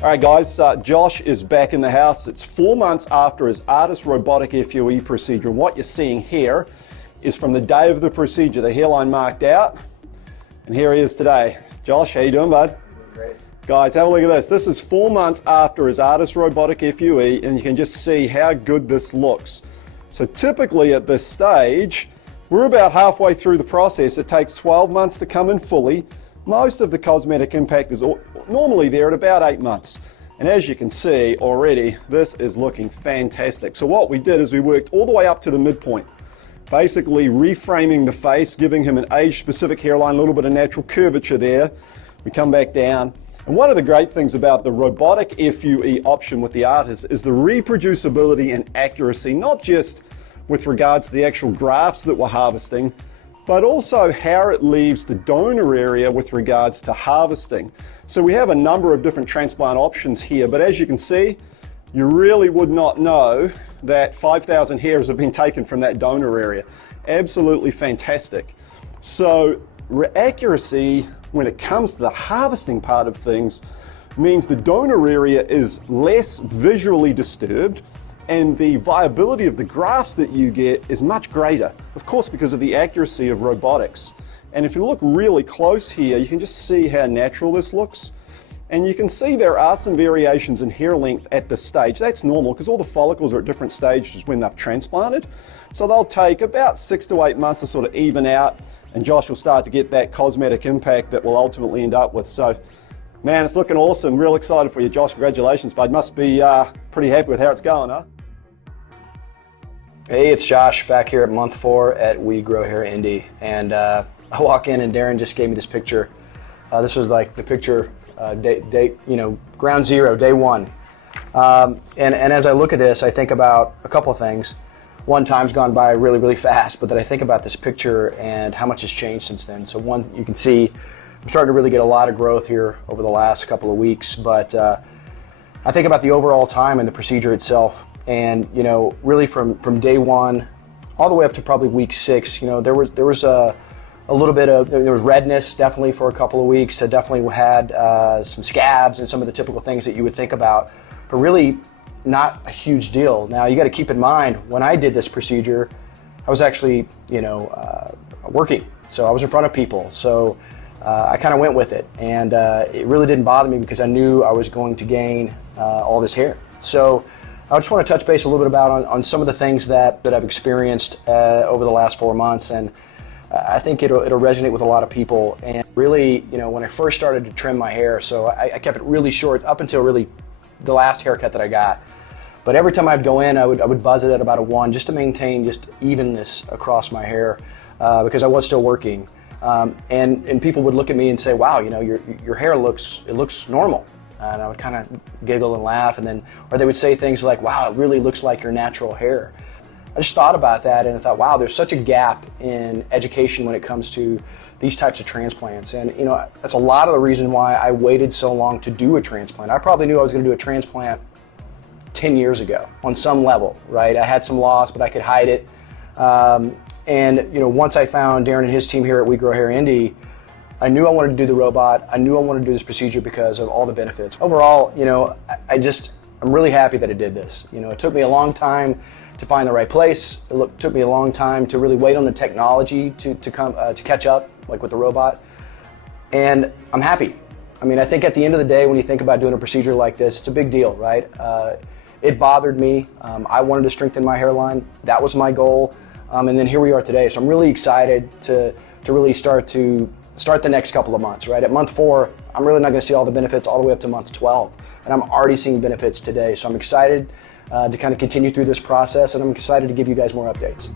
All right guys, Josh is back in the house. It's 4 months after his ARTAS Robotic FUE procedure, and what you're seeing here is from the day of the procedure, the hairline marked out, and here he is today. Josh, how you doing, bud? Great. Guys, have a look at this. This is 4 months after his ARTAS Robotic FUE, and you can just see how good this looks. So typically at this stage, we're about halfway through the process. It takes 12 months to come in fully. Most of the cosmetic impact is normally there at about 8 months. And as you can see already, this is looking fantastic. So what we did is we worked all the way up to the midpoint, basically reframing the face, giving him an age-specific hairline, a little bit of natural curvature there. We come back down. And one of the great things about the robotic FUE option with the ARTAS is the reproducibility and accuracy, not just with regards to the actual grafts that we're harvesting, but also how it leaves the donor area with regards to harvesting. So we have a number of different transplant options here, but as you can see, you really would not know that 5,000 hairs have been taken from that donor area. Absolutely fantastic. So accuracy, when it comes to the harvesting part of things, means the donor area is less visually disturbed, and the viability of the grafts that you get is much greater, of course, because of the accuracy of robotics. And if you look really close here, you can just see how natural this looks. And you can see there are some variations in hair length at this stage. That's normal because all the follicles are at different stages when they're transplanted. So they'll take about 6 to 8 months to sort of even out, and Josh will start to get that cosmetic impact that we'll ultimately end up with. So, man, it's looking awesome. Real excited for you, Josh. Congratulations, bud. Must be pretty happy with how it's going, huh? Hey, it's Josh back here at month 4 at We Grow Hair Indy, and I walk in and Darren just gave me this picture. This was like the picture ground zero, day 1. And as I look at this, I think about a couple of things. One, time's gone by really, really fast, but then I think about this picture and how much has changed since then. So one, you can see I'm starting to really get a lot of growth here over the last couple of weeks, but I think about the overall time and the procedure itself. And really from day 1 all the way up to probably week 6, there was a little bit of, there was redness definitely for a couple of weeks. I definitely had some scabs and some of the typical things that you would think about, but really not a huge deal. Now you got to keep in mind, when I did this procedure, I was actually working, so I was in front of people, so I kind of went with it, and it really didn't bother me because I knew I was going to gain all this hair. So I just want to touch base a little bit about on some of the things that I've experienced over the last 4 months, and I think it'll resonate with a lot of people. And really, when I first started to trim my hair, so I kept it really short up until really the last haircut that I got. But every time I'd go in, I would buzz it at about a 1 just to maintain just evenness across my hair because I was still working. And people would look at me and say, "Wow, your hair looks normal." And I would kind of giggle and laugh, or they would say things like, "Wow, it really looks like your natural hair." I just thought about that and I thought, wow, there's such a gap in education when it comes to these types of transplants. And that's a lot of the reason why I waited so long to do a transplant. I probably knew I was going to do a transplant 10 years ago on some level, right? I had some loss, but I could hide it. And once I found Darren and his team here at We Grow Hair Indy, I knew I wanted to do the robot. I knew I wanted to do this procedure because of all the benefits. Overall, I'm really happy that I did this. It took me a long time to find the right place. It took me a long time to really wait on the technology to catch up, like with the robot. And I'm happy. I mean, I think at the end of the day, when you think about doing a procedure like this, it's a big deal, right? It bothered me. I wanted to strengthen my hairline. That was my goal. And then here we are today. So I'm really excited to really start the next couple of months, right? At month 4, I'm really not going to see all the benefits all the way up to month 12. And I'm already seeing benefits today. So I'm excited to kind of continue through this process, and I'm excited to give you guys more updates.